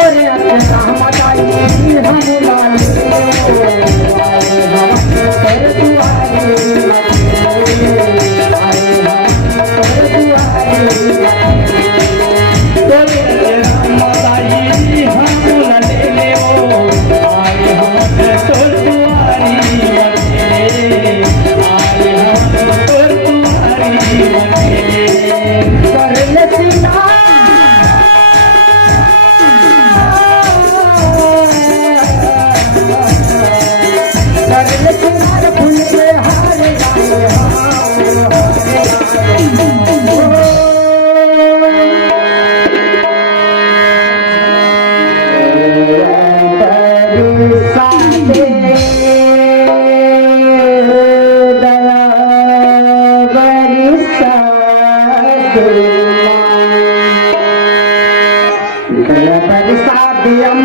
और Jai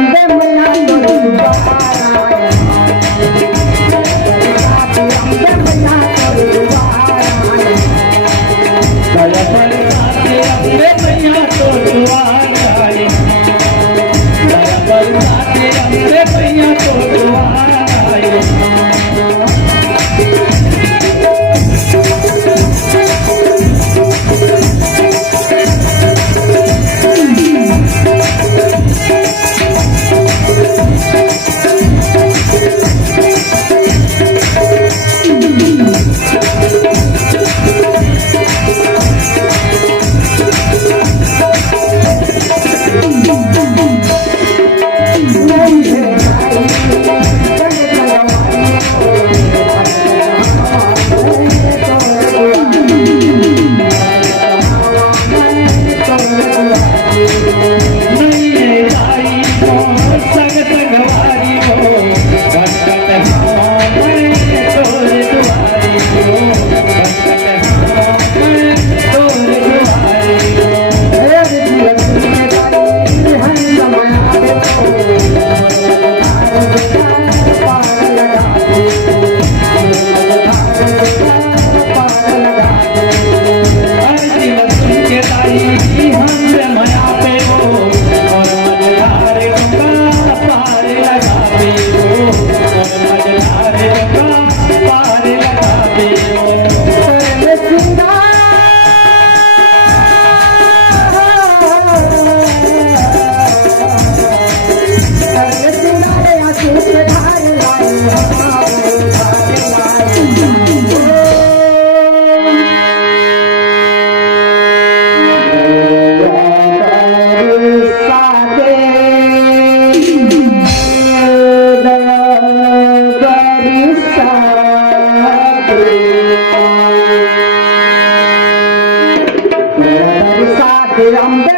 Ram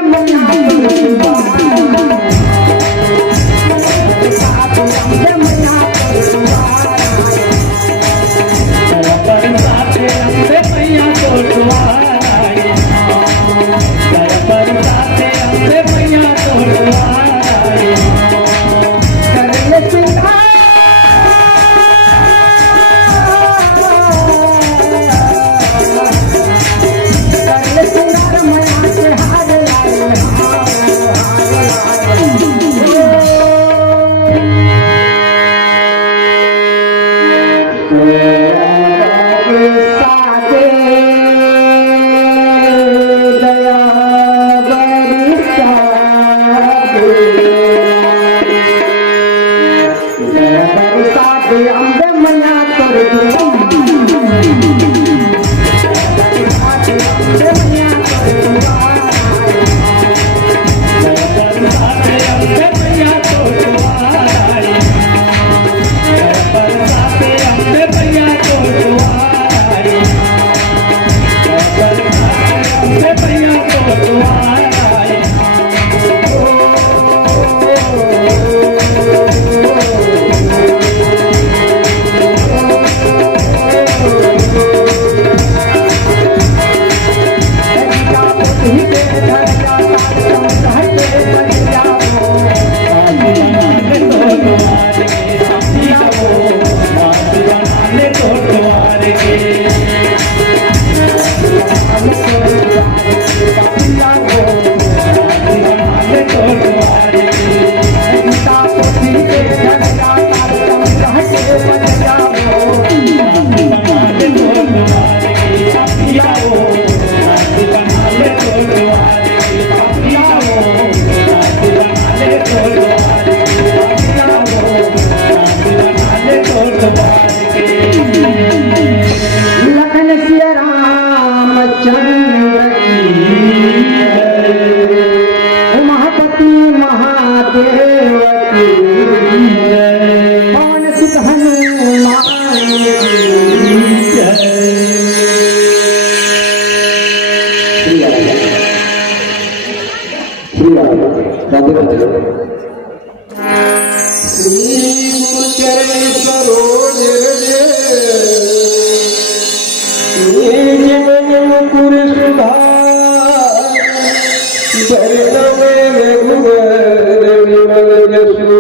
Raghuvar जसू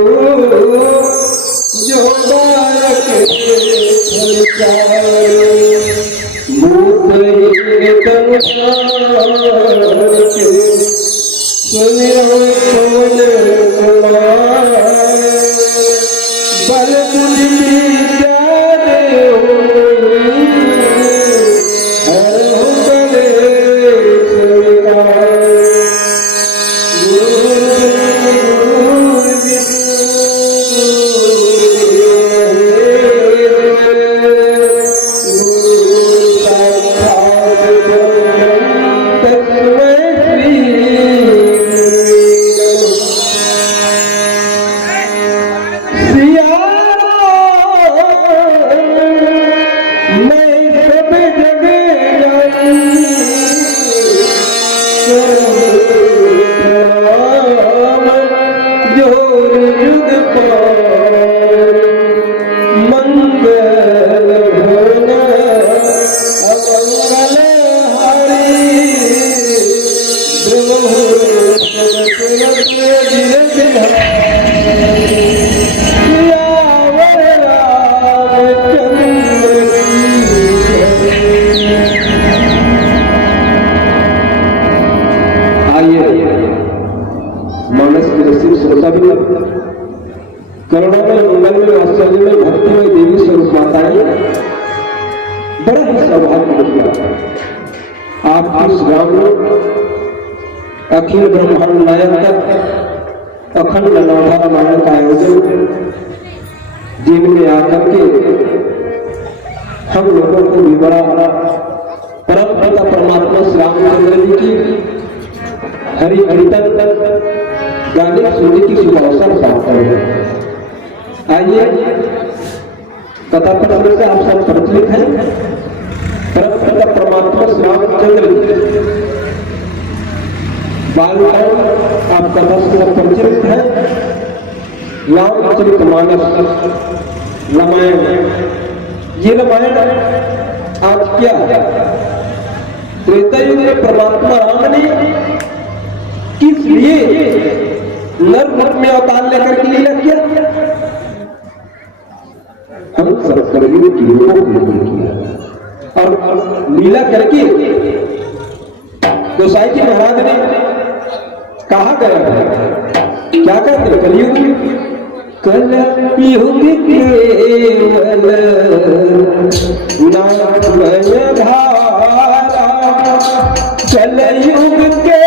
जो बालक बल करुणा में, मंगल में, आश्चर्य में, भक्ति में देवी स्वरूप माताएं बड़े ही सौभाग्य दिया। आप इस गांव में अखिल ब्रह्मांड नायक तक अखंड नौधा रामायण का आयोजन जीवन में आकर के हम लोगों को भी बड़ा परम पिता परमात्मा श्री रामचंद्र जी की हरि कीर्तन गाने सुनने की शुभ अवसर प्राप्त है। आइए कथा पढ़ने से आप सब परिचित हैं। परम पिता परमात्मा श्री रामचंद्र बालकांड आप कथा से परिचित हैं। रामचरितमानस रामायण, ये रामायण आज क्या त्रेता युग में परमात्मा राम ने किस लिए नर रूप में अवतार लेकर के लीला किया, हम सब कलयुग की लोगों के लिए किया। और लीला करके गोसाई जी महाराज ने कहा गया क्या कहते कलयुग कलयुग केवल नामय धारा, कलयुग केवल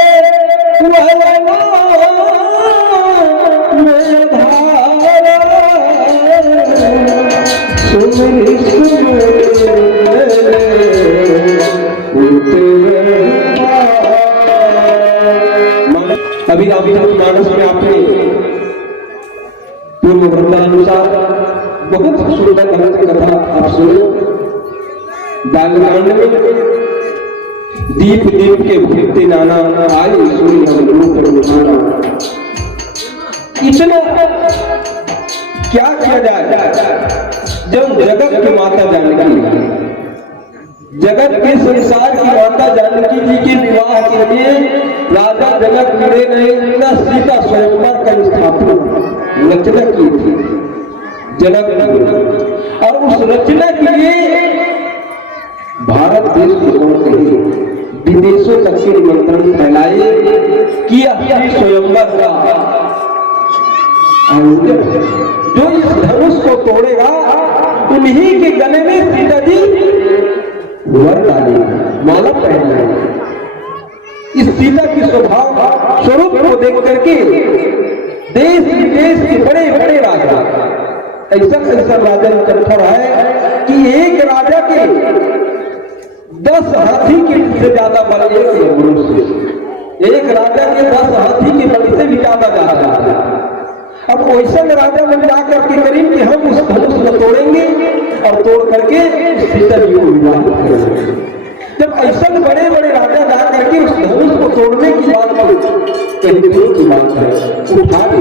अभी रामचरितमानस में आपने पूर्व वृंदानुसार बहुत सुंदर ढंग से कथा आप सुनो। बालकांड में दीप दीप के भक्ति नाना आई सुनी हम रूप निभाना। इतना क्या किया जाए जब जगत की माता जानकी, जगत के संसार की माता जानकी जी के विवाह के लिए राजा जनक ने सीता स्वयंवर का स्थापना रचना की थी जनक ने। और उस रचना के लिए भारत देश को छोड़कर विदेशों तक के निमंत्रण फैलाए किया स्वयंवर का आयोजन। जो इस धनुष को तोड़ेगा उन्हीं के गले में सीता जी वर डालेगी, माला पहन लेगी। इस सीता की स्वभाव स्वरूप को देख करके देश विदेश के बड़े बड़े राजा, ऐसा राजा इकट्ठा है कि एक राजा के 10 हाथी के से ज्यादा बल एक राजा के 10 हाथी के बल से भी ज्यादा जाता है। अब वैसा राजा बन जा करके करीब कि हम उस धनुष को तोड़ेंगे और तोड़ करके सीता जी को विवाह करेंगे। जब ऐसा बड़े बड़े राजा जा करके उस धनुष को तोड़ने की बात कहीं की बात है उठा दे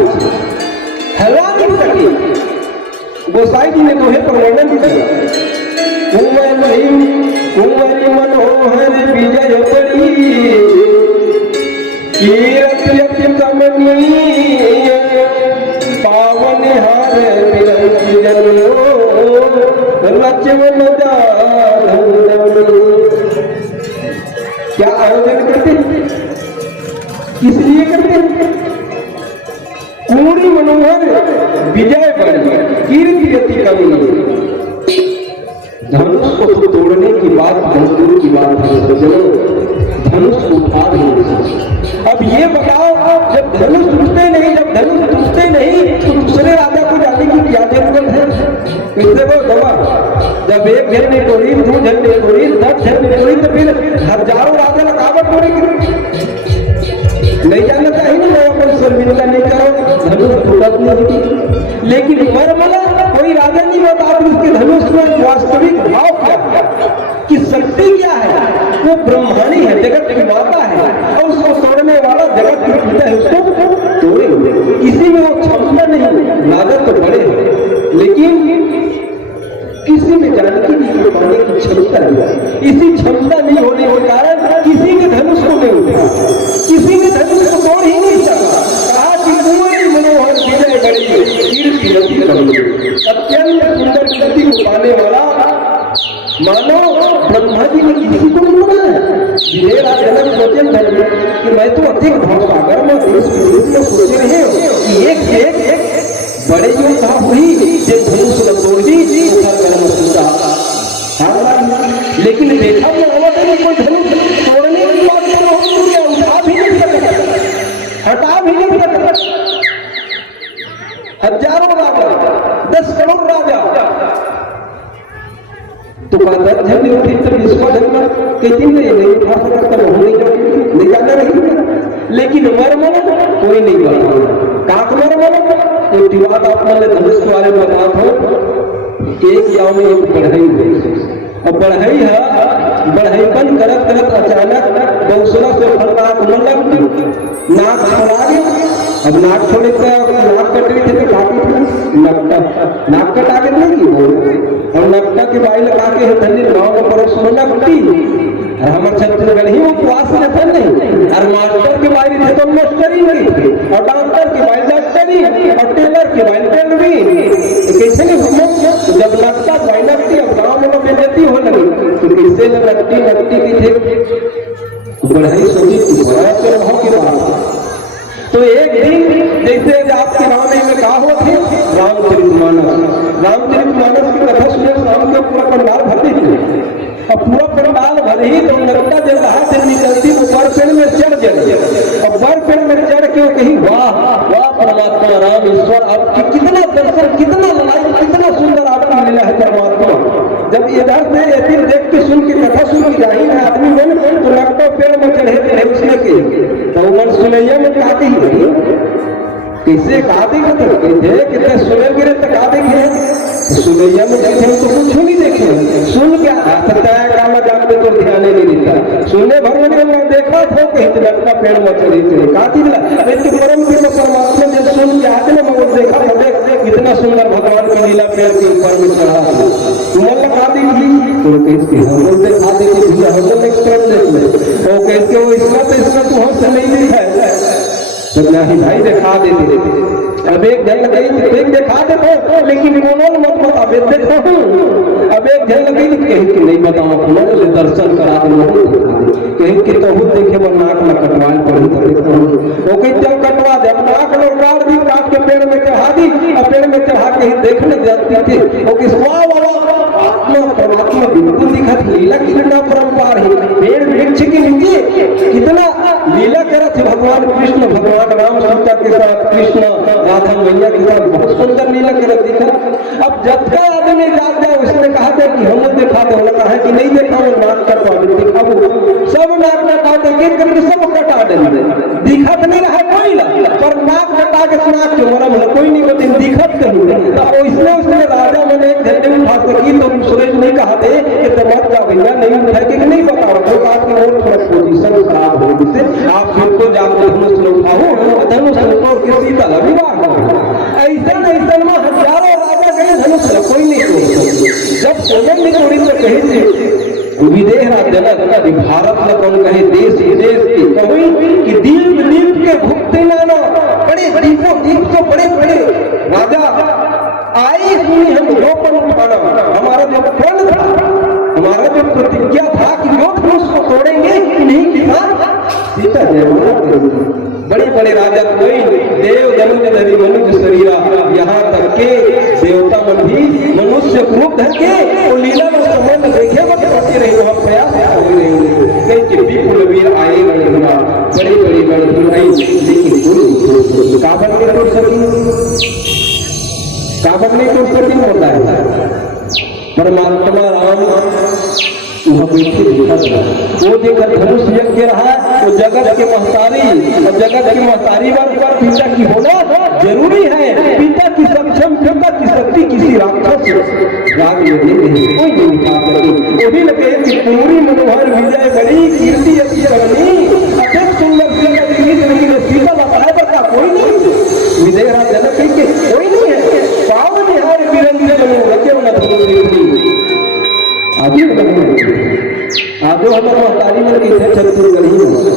हला नहीं सके। गोसाई जी ने दोहे पर वर्णन किया, कुंवरी मनोहर विजय पड़ी कीरत कमनीय बिरंगी जनो लक्ष्मण क्या आयोजन करते किस लिए करते? पूरी मनोहर विजय बनी कीर्ति गति कमी। धनुष को तो तोड़ने की बात बहुत दूर की बात है सज्जनों, धनुष उठा नहीं। अब ये बताओ, जब धनुष टूटते नहीं, जब धनुष टूटते नहीं तो दूसरे राजा को जाने की क्या जरूरत है? किससे को जवाब, जब एक जन ने तोड़ी, दो जन ने तोड़ी, 10 जन ने तोड़ी, तो फिर हजारों राजा लगावट तोड़ेगी। नहीं जाना चाहिए ना, मैं अपन शर्मिंदा नहीं करो, धनुष टूटत नहीं। लेकिन मरमला कोई राजा नहीं बता उसके धनुष में वास्तविक भाव क्या है, कि शक्ति क्या है। वो ब्रह्मांडी है, जगत की माता है, और उसको तोड़ने वाला जगत की पिता है, उसको तोड़े। किसी में वो क्षमता नहीं, लागत तो बड़े है, लेकिन किसी में जानकी नहीं पाने की क्षमता नहीं। इसी क्षमता नहीं होने के कारण किसी के धनुष को नहीं उठा, किसी ने धनुष को तोड़ ही नहीं सका। कहा कि पूरी मनोहर विजय बड़ी कीर्ति गति कमी। अत्यंत सुंदर कीर्ति को पाने वाला मानो ब्रह्मा जी ने किसी को नहीं बनाया। मेरा जन्म सोचे कि मैं तो अधिक भावसागर में देश विदेश में सोचे रहे कि एक बड़े योद्धा हुई जो धनुष न तोड़ी लेकिन देखा कोई धनुष तोड़ने की बात तो उठा भी नहीं सकता, हटा भी नहीं सकता। हजारों राजा, 10 करोड़ राजा, तो बात झंडी उठी तो विश्व धर्म कहती नहीं उठा सकता, नहीं जाना नहीं। लेकिन मरमन कोई नहीं बता काक मरमन। एक बात आप मैंने धनुष के बारे में बता हो, एक गांव में एक बढ़ई हुई, और बढ़ई है, बढ़ईपन करत करत अचानक गौसला से फलनाक मंडल नाक छोड़ा गई। अब नाक छोड़े तो नाक कट रही थे तो काटी थी नकटा, नाक कटा के नहीं की, और नकटा के बाई लगा के धनी गाँव में पड़ोस में नकटी। हमारे छत्तीसगढ़ ही वो उपवास रहता नहीं, और मास्टर के बाई थे तो मास्टरी नहीं थे, और डॉक्टर के बाई डॉक्टरी, और टेलर के बाई टेलरी। कैसे नहीं हम जब नकटा बाई नकटी, अब गाँव में बेजती हो लगी तो कैसे नकटी नकटी की थे बढ़ई सोची बड़ा चलो की बात। तो एक दिन जैसे आपके रामायण में कहा हुआ थे रामचरितमानस की कथा सुने शाम के पूरा पंडाल भरती थी, और पूरा पंडाल भर ही तो नकटा जल रहा से निकलती वो बर पेड़ में चढ़ गए, और बर पेड़ में चढ़ के कही वाह वाह परमात्मा राम ईश्वर, आपकी कितना दर्शन, कितना लड़ाई, कितना सुंदर आपकी लीला है परमात्मा। जब इधर से ऐसे देख के सुन के कथा सुन के जाही है आदमी बन तो नकटा पेड़ में चढ़े थे उसने के तो मन सुनैया में कहती है कैसे कहा देखे कितने सुने गिरे तो कहा देखे सुनैया में देखे तो कुछ नहीं देखे, सुन क्या काला जान में तो ध्यान ही नहीं देता, सुनने भर में देखा था कहीं नकटा पेड़ में चढ़ी थे कहा थी परम पिता परमात्मा जब सुन के आते ना मगर देखा था कितना सुंदर भगवान की लीला पेड़ के ऊपर में चढ़ा मन लगा देगी तो कैसे हम देखा देगी हम एक तरफ देख ले वो कैसे वो इसका तो हमसे नहीं देखा है तो नहीं भाई दिखा देते। अब एक जन लगी दिखा देते लेकिन उन्होंने मत बता देखो अब एक जन लगी कहीं कि नहीं बताओ उन्होंने दर्शन करा दो कहीं कि तो देखे वो नाक में कटवाल पड़ी वो कहीं जब कटवा दे नाक में उतार दी काट के पेड़ में चढ़ा दी और पेड़ में चढ़ा के ही देखने जाती थी वो किस आत्मा परमात्मा बिल्कुल दिखा लीला कितना परम्पार है पेड़ वृक्ष के नीचे कितना लीला करा थे भगवान कृष्ण भगवान राम सीता के साथ कृष्ण राधा मैया के साथ बहुत सुंदर लीला कर दिखा। अब जब का आदमी जाग जाए उसने कहा था कि हम देखा तो लगा है कि नहीं देखा वो नाक कटवा दिखा सब नाक कटा देंगे करके सब कटा देंगे दिखा तो नहीं रहा कोई ना पर नाक कटा के नाक के मरम है कोई नहीं बता दिखत कहीं तो इसलिए उसने राजा मैंने एक झंडे उठा सकी तो सुरेश नहीं कहा थे कि तो मत जा भैया नहीं उठा के नहीं बताओ तो बात की और थोड़ा पोजीशन खराब हो जिससे आप फिर जाकर धनुष उठाओ धनुष तोड़ के सीता विवाह ऐसा में हजारों राजा गए धनुष कोई नहीं जब सोने में तोड़ी तो कही थी विदेह जनक भारत में कौन कहे देश विदेश की कही कि दीप दीप के भुगते नाना बड़े दीपों दीप तो बड़े बड़े राजा नहीं हम जो पर उठाना, हमारा जो प्रण था, हमारा जो प्रतिज्ञा था कि जो धनुष को तोड़ेंगे इन्हीं के साथ सीता जयमाला करेंगे। बड़े बड़े राजा कोई देव जनुज धरि मनुज शरीरा, यहाँ तक के देवता मन भी मनुष्य रूप धर के वो लीला में संबंध देखे मत करते रहे, वहाँ प्रयास कर रहे कहीं के विपुल वीर आए रणधुमा, बड़े बड़े रणधुर आई, लेकिन काबन में तोड़ सकी, काबन नहीं तोड़ सकी होता है। परमात्मा राम वह बैठे देखा था, वो देखकर धनुष यज्ञ रहा, वो जगत के महतारी और जगत की महतारी पर पिता की होना जरूरी है। पिता की सक्षम, पिता की शक्ति किसी राक्षस राग में नहीं, कोई नहीं उठा सके। वही लगे कि पूरी मनोहर विजय बड़ी कीर्ति अच्छी करनी, अत्यंत सुंदर सीता बताए पर का कोई नहीं, विजय राज जनक के कोई नहीं है। पावन निहार विरंग जनो रचे न धनुष आगे आजो हमारा महतारी मन कैसे चतुर गई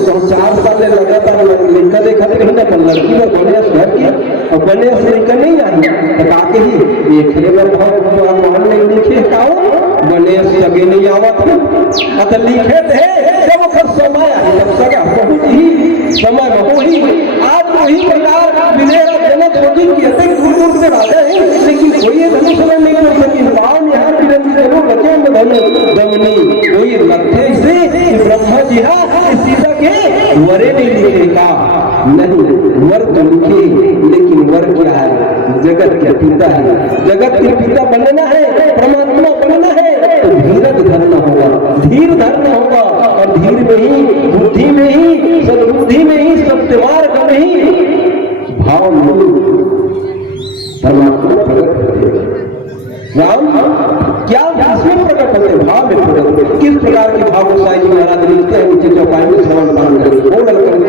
तो 4 साल लगातार लिखा देखा थे कहीं ना लड़की में गणेश घर की और गणेश लिखा नहीं आई तो काके ही एक बार भगवान ने लिखे काओ गणेश सगे नहीं आवत अत लिखे थे जब वक्त समय आए जब सगा बहुत ही समय में ही आज वही प्रकार विजय जनक सोची कि अत्यंत दूर दूर से राजा है, लेकिन कोई धनुष नहीं कर सकी। पावन यहाँ विरंगी जरूर रचे में धनु दमनी कोई रखे से ब्रह्मा जी हाँ सीता के वरे नहीं लिखेगा, नहीं वर तो लिखे, लेकिन वर क्या है, जगत के पिता है, जगत के पिता बनना है, परमात्मा बनना है तो धीरज धरना होगा, धीर धरना होगा, और धीर में ही, बुद्धि में ही, सद्बुद्धि में ही, सत्यमार्ग में ही भाव में परमात्मा प्रकट होते हैं। राम क्या किसमें प्रकट होते, भाव में प्रकट होते। किस प्रकार की भाव गोसाई जी महाराज लिखते हैं नीचे चौपाई में श्रवण पान करें, वो लखन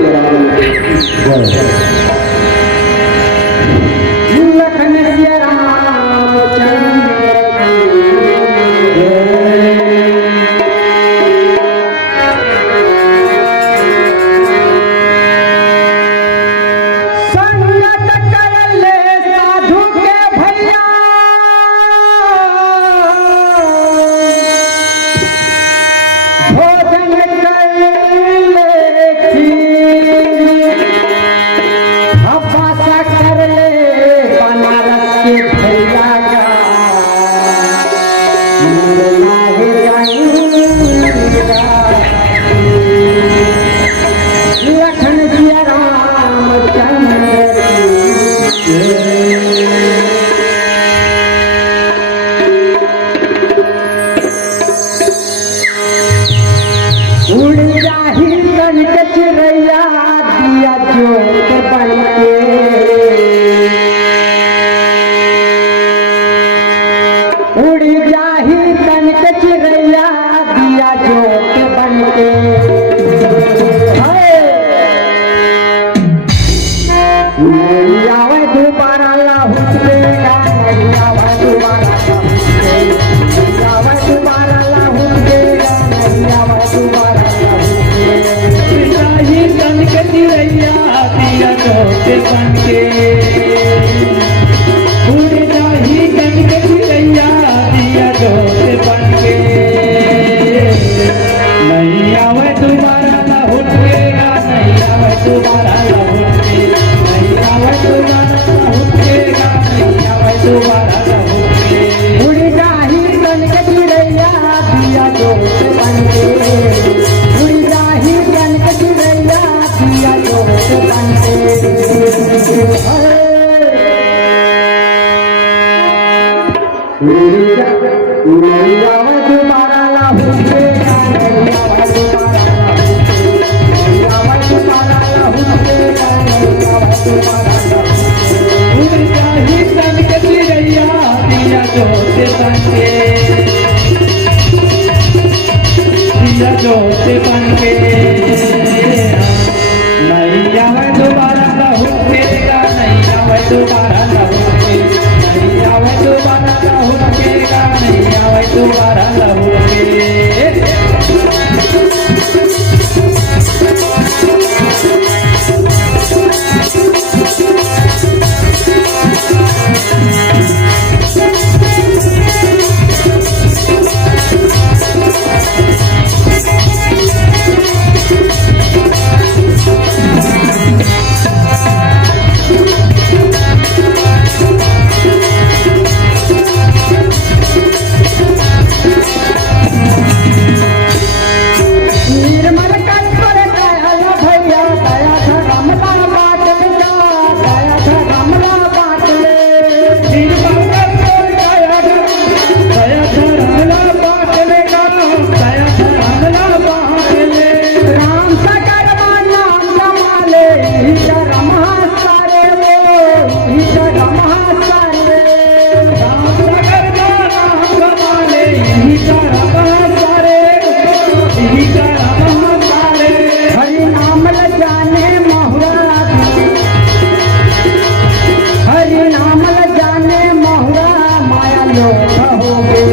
कहोगे।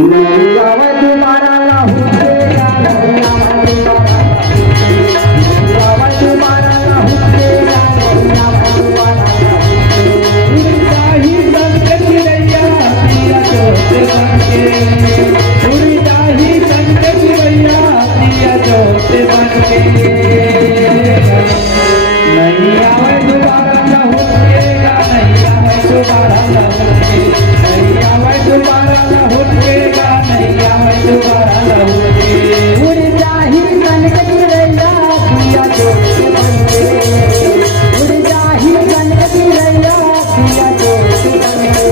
नहीं आवे तुम्हारा लहू तेरा, नहीं आवे तुम्हारा लहू तेरा, नहीं आवे तुम्हारा लहू तेरा। ही संकट रैया दिया जोत बनके, उड़ता ही संकट रैया दिया जोत बनके। नहीं आवे दोबारा लहू तेरा, नहीं आवे दोबारा लहू तेरा, नहीं आवे दोबारा लहू तेरा, नहीं आवे दोबारा लहू तेरा। उड़ता ही संकट रैया दिया जोत बनके, उड़ता ही संकट रैया दिया जोत बनके।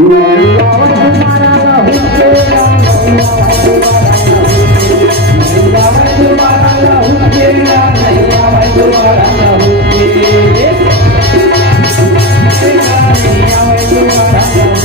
नहीं आवे तुम्हारा लहू तेरा, नहीं आवे तुम्हारा लहू तेरा, नहीं आवे तुम्हारा लहू तेरा, नहीं आवे तुम्हारा लहू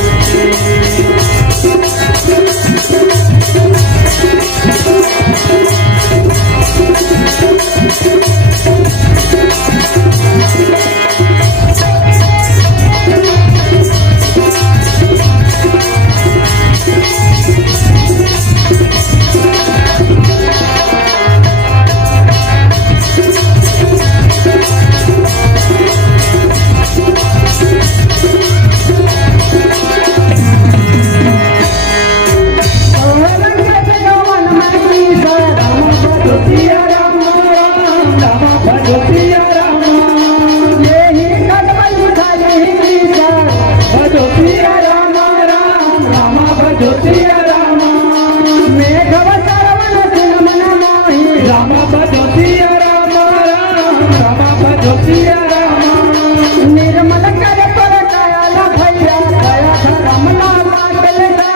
निर्मल कर पर दयाला भैया, दया धर्मला बाटलेगा,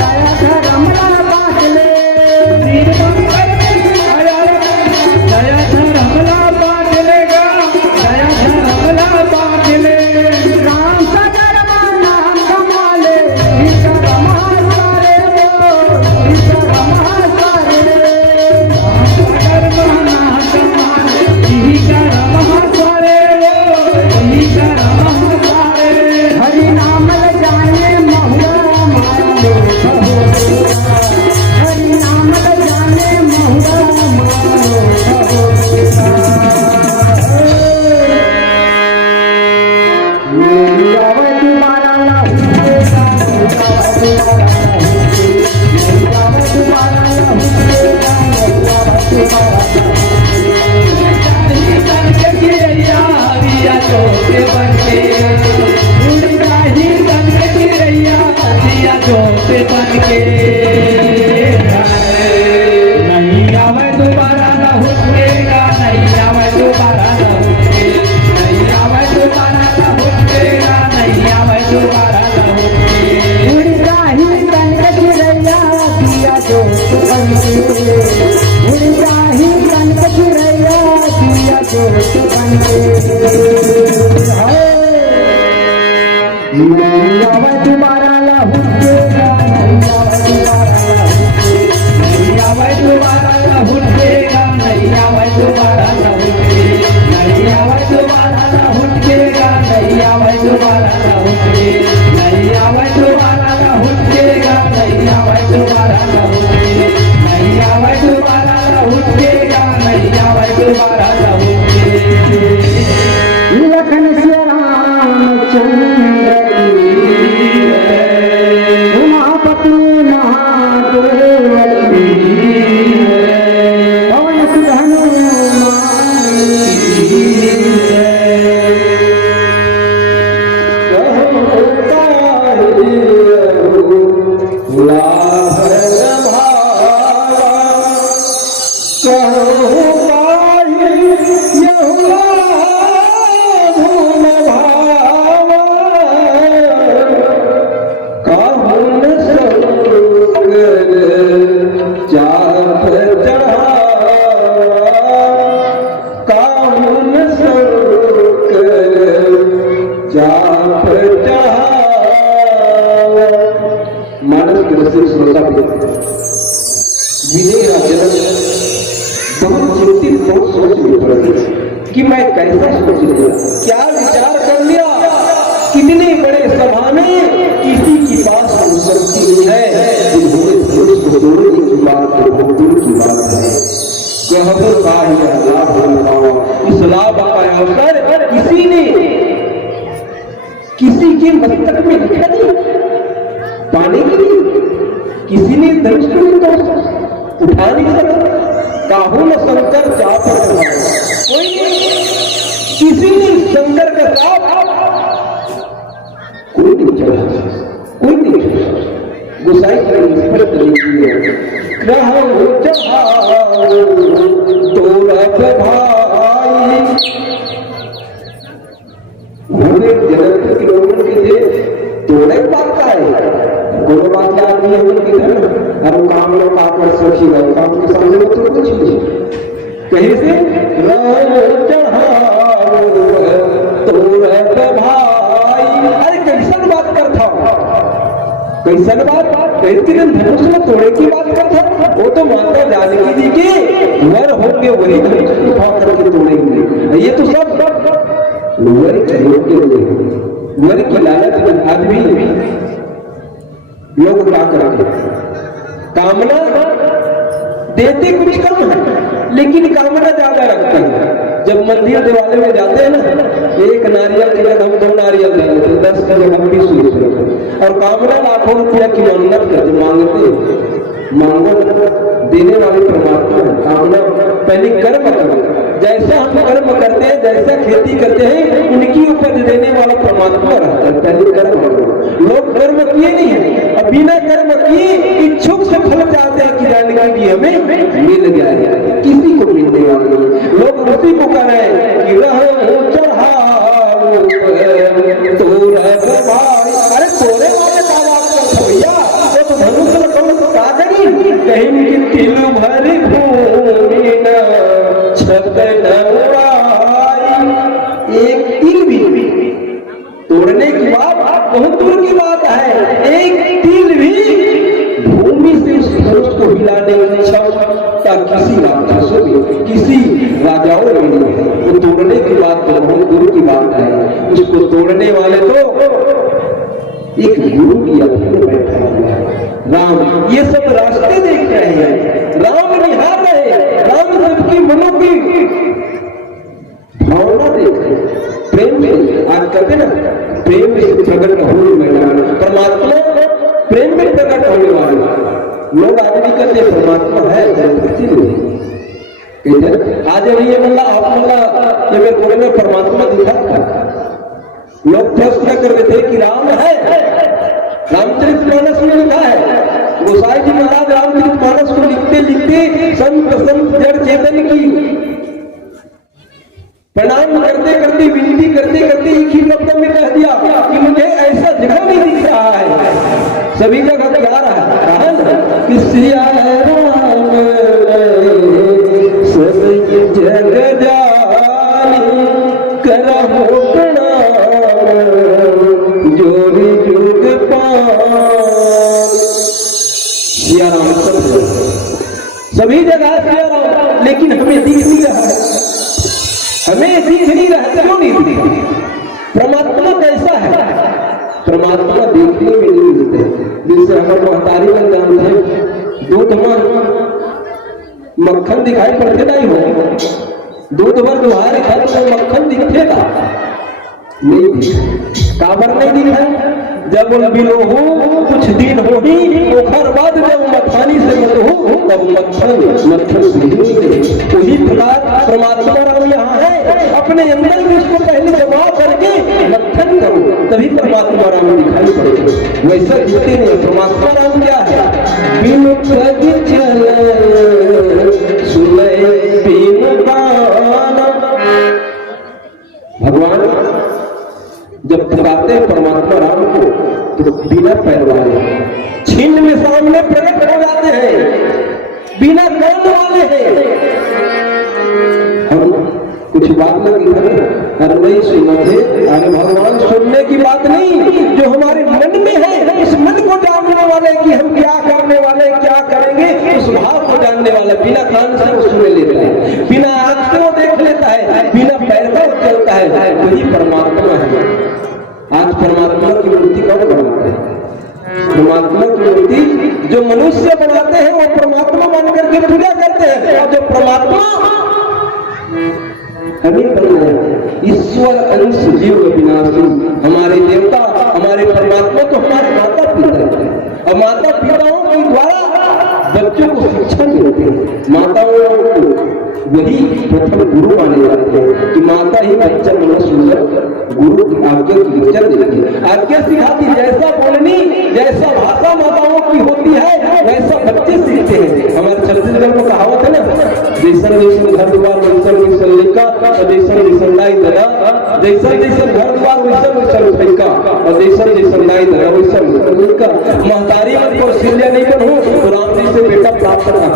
दया धर्मला बाटले। निर्मल कर दया धर्मला बाटलेगा, दया धर्मला बाटले। राम सागर नाम कमाले, ईश्वर महासारे वो, ईश्वर महासारे। राम सागर नाम कमाले, ईश्वर महासारे वो, ईश्वर महासारे। हरि नाम जाने महुआ मानो कहोगे, हरि नाम जाने महुआ मानो कहोगे। नहीं आवे तुम्हारा लहू तेरा, नहीं आवे तुम्हारा लहू तेरा, नहीं आवे तुम्हारा लहू तेरा। ही संकट रैया दिया जोत बनके, उड़ता ही संकट रैया दिया जोत बनके। नहीं आवे दोबारा लहू तेरा, नहीं आवे दोबारा लहू तेरा, नहीं आवे दोबारा लहू तेरा, नहीं आवे दोबारा लहू तेरा। उड़ता ही संकट रैया दिया जोत बनके, उड़ता ही संकट रैया दिया जोत बनके। नहीं आवे तुम्हारा लहू तेरा, नहीं आवे तुम्हारा लहू तेरा, नहीं आवे तुम्हारा लहू तेरा, नहीं आवे तुम्हारा लहू तेरा, नहीं आवे तुम्हारा लहू तेरा, नहीं आवे तुम्हारा लहू तेरा, नहीं आवे तुम्हारा लहू तेरा, नहीं आवे तुम्हारा लहू तेरा, नहीं आवे तुम्हारा लहू तेरा, नहीं आवे तुम्हारा लहू तेरा। लखन से रामचंद्र उमापति महादेव पवन सुत हनुमान मानस के रस्ते श्रोता भी विनय बहुत चिंतित बहुत सोच में पड़ गए। कि मैं कैसा सोच लिया, क्या विचार कर लिया, कितने बड़े सभा में किसी की बात सुन सकती है, जिन्होंने धनुष को तोड़ने की बात बहुत दूर की बात है। इस लाभ का अवसर किसी ने किसी के मस्तक में लिखा नहीं पाने के लिए, किसी ने धनुष को नहीं तोड़ उठा नहीं सकता। काहू न शंकर जाप कोई नहीं, किसी ने शंकर का साथ कोई नहीं चढ़ा, कोई नहीं चढ़ा। गुसाई जगत के लोगों के लिए तोड़े बात का है, गोलो बात क्या आदमी है उनकी धर्म, हम काम लोग आकर सोची गए, काम के सामने में तो कुछ नहीं कहीं से कैसन बात करता, कैसन बात कहती धनुष में तोड़े की बात करता। वो तो माता जानकी जी के वर होंगे, वही धनुष उठा करके तोड़ेंगे। ये तो सब वर की लालच में आदमी लोग क्या करेंगे, कामना देते कुछ कम है लेकिन कामना ज्यादा रखते हैं। जब मंदिर दिवाले में जाते हैं ना, एक नारियल की जगह हम 2 नारियल दे देते, 10 की जगह 20 लेते, और कामना लाखों रुपया की मन्नत करते, मांगो देने वाले परमात्मा है। कामना पहले कर्म करो, जैसा हम कर्म करते हैं, जैसा खेती करते हैं, उनकी उपज देने वाला परमात्मा रहता है। पहले कर्म करो। लोग कर्म किए नहीं है, अब बिना कर्म किए इच्छुक से फल चाहते हैं कि जानकारी हमें मिल जाए, किसी को मिलने वाले लोग उसी को कह रहे हैं कि अरे तोरे वाले का बात करता भैया, वो तो धनुष लगाओ तो का करी कहीं की तिल भर भूमि न छत एक तिल भी तोड़ने की बात बहुत दूर की बात है। एक तिल भी भूमि से उस धनुष को हिलाने की क्षमता किसी राक्षसों में, किसी राजाओं में नहीं है। वो तोड़ने की बात तो बहुत दूर की बात है। उसको तोड़ने वाले तो एक योगी अपने बैठा हुआ है, राम। ये सब रास्ते देख रहे हैं, राम निहार रहे, राम सबकी मनों की भावना देख रहे, प्रेम में आज कहते ना, प्रेम में प्रकट होने वाले परमात्मा, प्रेम में प्रकट होने वाले लोग आदमी कहते परमात्मा है, आज नहीं मल्ला आप मल्ला ये मेरे बोले में परमात्मा दिखा था। लोग प्रश्न क्या कर रहे थे कि राम है, रामचरितमानस में लिखा है। गोसाई जी महाराज रामचरितमानस को लिखते लिखते संत जड़ चेतन की प्रणाम करते करते, विनती करते करते एक ही शब्द में कह दिया कि मुझे ऐसा जगह नहीं दिख रहा है, सभी जगह क्या रहा है कि सिया राम सब जग जानी करहो प्रणाम जोरी जुग पान। सिया राम सभी जगह सिया राम, लेकिन हमें दिख नहीं रहा है, हमें दिख नहीं रहा। क्यों नहीं दिख? परमात्मा कैसा है? परमात्मा देखने में नहीं मिलते। जैसे हमारे महतारी में जानते हैं, दूध में मक्खन दिखाई पड़ते नहीं हो, दूध भर दुहार खाते तो मक्खन दिखेगा नहीं दिखा, काबर नहीं दिखा? जब बिलो हो कुछ दिन हो ही ओखर बाद जब मखानी से मत हो तब मक्खन वही प्रकार परमात्मा राम यहाँ है, अपने अंदर में उसको पहले जमा करके मक्खन करो तभी परमात्मा राम दिखाई पड़ेगा। वैसा दिखते नहीं। परमात्मा राम क्या है? बिनु कद चले सुने बिनु गाना। भगवान जब पुकारते हैं परमात्मा राम को तो बिना पैर वाले छिन्न में सामने प्रकट हो जाते हैं, बिना कर्म वाले हैं। हम कुछ बात लगी अरे नहीं सुना थे, अरे भगवान सुनने की बात नहीं, जो हमारे मन में है उस मन को जानने वाले कि हम क्या करने वाले, क्या करेंगे, उस भाव को जानने वाला। बिना कान से वो सुन लेता है, बिना आंख से वो देख लेता है, बिना परमात्मा है। आज परमात्मा की मूर्ति कौन बनाता है? परमात्मा की मूर्ति जो मनुष्य बनाते हैं वो परमात्मा मान करके पूजा करते हैं, और जो परमात्मा हमें बनाया ईश्वर अंश जीव विनाशी, हमारे देवता हमारे परमात्मा तो हमारे माता पिता है, और माता पिताओं के द्वारा बच्चों को शिक्षा मिलती है। माताओं को वही प्रथम गुरु माने जाते हैं कि माता ही बच्चा मन सुंदर गुरु की आज्ञा की विचार देती है, आज्ञा सिखाती। जैसा बोलनी जैसा भाषा माताओं की होती है वैसा बच्चे सीखते हैं। हमारे छत्तीसगढ़ में कहावत है ना, जैसन जैसन घर द्वार वैसन वैसन लड़का, और जैसन जैसन दाई दादा, जैसन जैसन घर द्वार वैसन वैसन लड़का, और जैसन जैसन दाई दादा वैसन वैसन लड़का। महतारी मन कौशल्या नहीं बनू तो राम जी से बेटा प्राप्त कहा,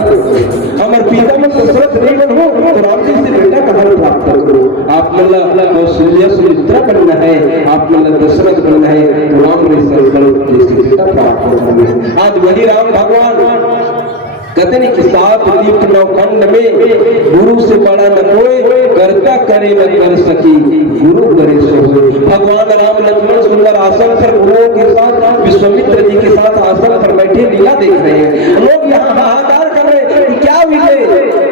हमारे पिता में दशरथ नहीं बनू तो राम जी से बेटा कहाँ प्राप्त करो। आप मतलब कौशल्या सुमित्रा बनना है, आप मतलब दशरथ बनना है तो राम जैसे बेटा प्राप्त करोगे। आज वही राम भगवान कहते नहीं कि सात दीप नौखंड में गुरु से बड़ा न कोई, कर्ता करे न कर सकी गुरु करे सो होए। भगवान राम लक्ष्मण सुंदर आसन पर गुरुओं के साथ विश्वामित्र जी के साथ आसन पर बैठे लीला देख रहे हैं। लोग यहाँ हाहाकार कर रहे हैं कि क्या विजय,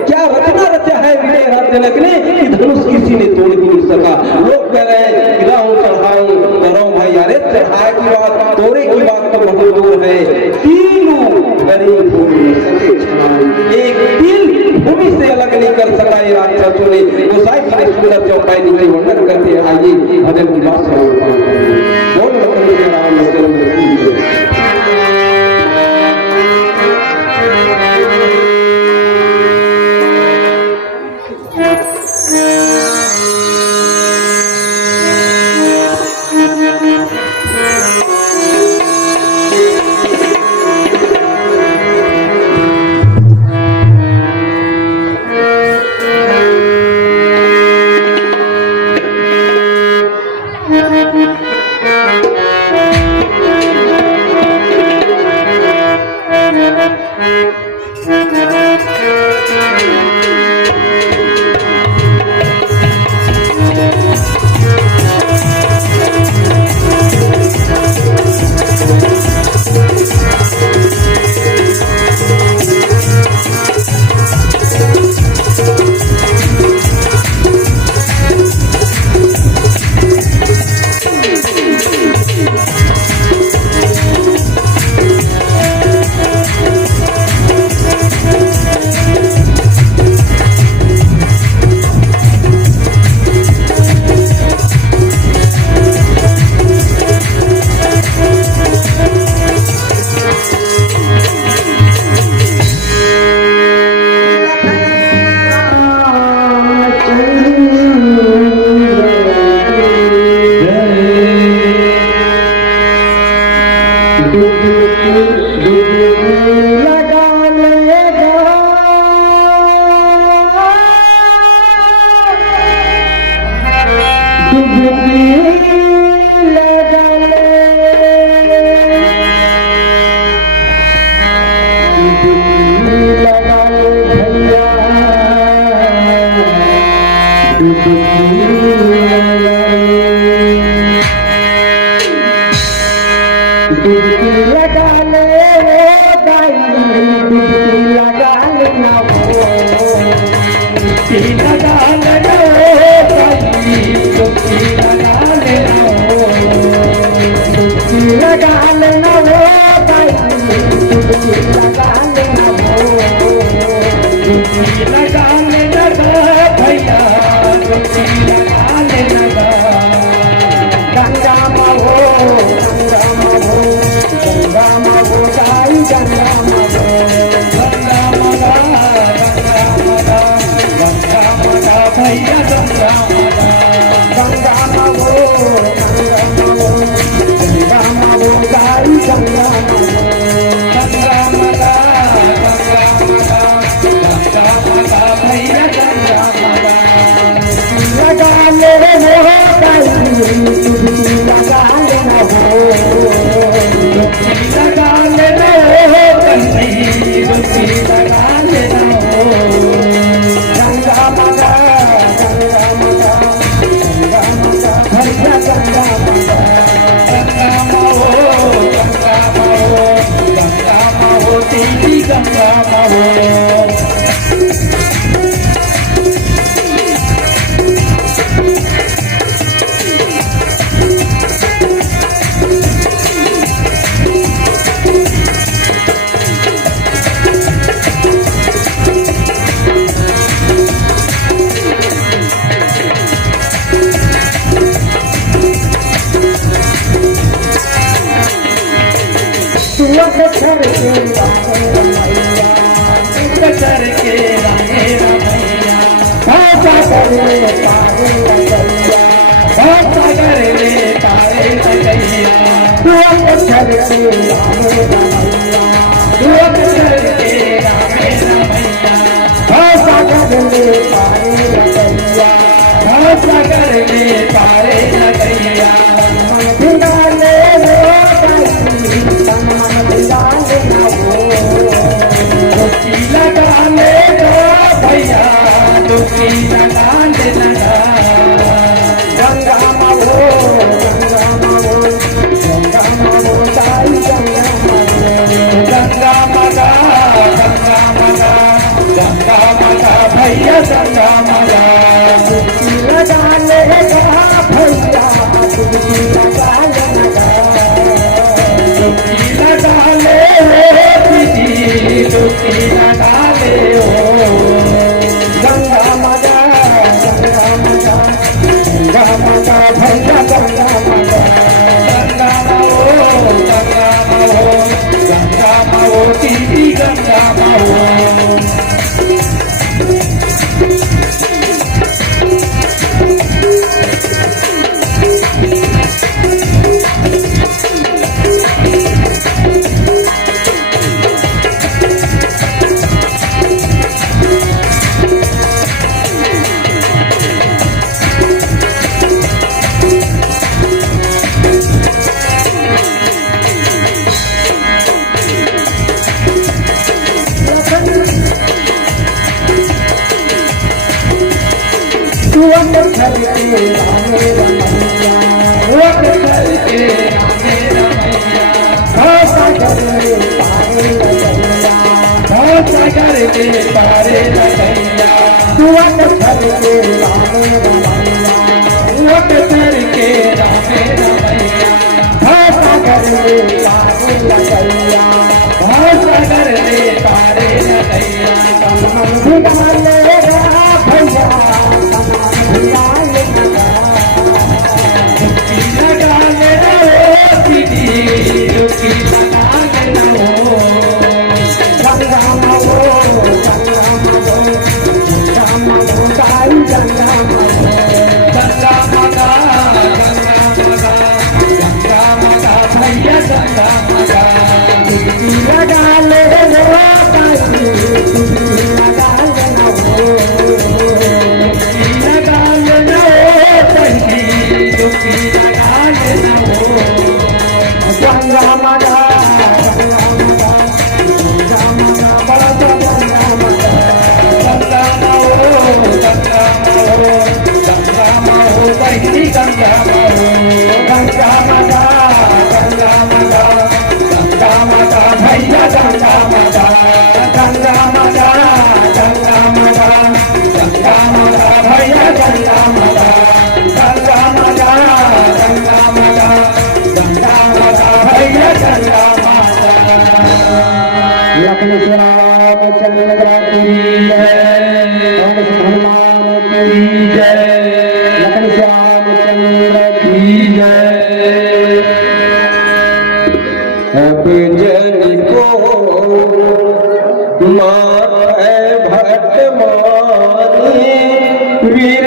क्या रचना रचा है विजय जनक ने कि धनुष किसी ने तोड़ भी नहीं सका। लोग कह रहे हैं कि राहु चढ़ाऊं करो भाई, अरे चढ़ाए की बात तोड़े की बात तो बहुत दूर है। तीनों गरीब भूमि सके एक तिल भूमि से अलग नहीं कर सका ये राक्षसों ने। गोसाई जी ने सुंदर चौपाई निकली वर्णन करते हैं। आइए भजन की बात सागर में तारे लगैया, सागर में तारे लगैया, तू अक्षर के राम रमैया, तू अक्षर के राम रमैया, सागर में तारे लगैया, सागर में तारे लगैया, मन भिगाले लो तन मन भिगाले ना दुखी लगाने दो भैया, दुखी लगाने लगा, गंगा मावो गंगा मावो गंगा मावो ताई गंगा मावो, गंगा माता गंगा माता गंगा माता भैया गंगा माता, दुखी लगाने लगा भैया, दुखी लगाने लगा, दुखी लगाने दुखी लगा ले ओ गंगा माता गंगा माता गंगा माता भैया गंगा माता, गंगा माओ गंगा माओ गंगा माओ दीदी गंगा माओ, अक्षर के राम रमैया, अक्षर के राम रमैया, सागर में तारे लगैया, सागर के तारे लगैया, तू अक्षर के राम रमैया, अक्षर के राम रमैया, सागर में तारे लगैया, सागर में तारे लगैया, मन भिगाले गा भैया, दुखी लगाने लो दीदी, दुखी लगाने लो, गंगा मावो गंगा मावो गंगा मावो ताई गंगा मावो, गंगा माता गंगा माता गंगा माता भैया गंगा माता, दुखी लगाने लो ताई, दुखी लगाने लो, दुखी लगाने लो, गंगा माता गंगा माता गंगा माता बड़ा गंगा माता, गंगा माओ गंगा माओ गंगा माओ बहनी गंगा माओ, गंगा माता गंगा माता गंगा माता भैया गंगा माता, गंगा माता गंगा माता गंगा माता भैया गंगा माता, गंगा माता गंगा माता गंगा माता भैया गंगा माता, लखन श्री रामचंद्र की जय, हनुमान की जय, लखन श्री रामचंद्र की जय। अब जन को मात भक्त मानी, वीर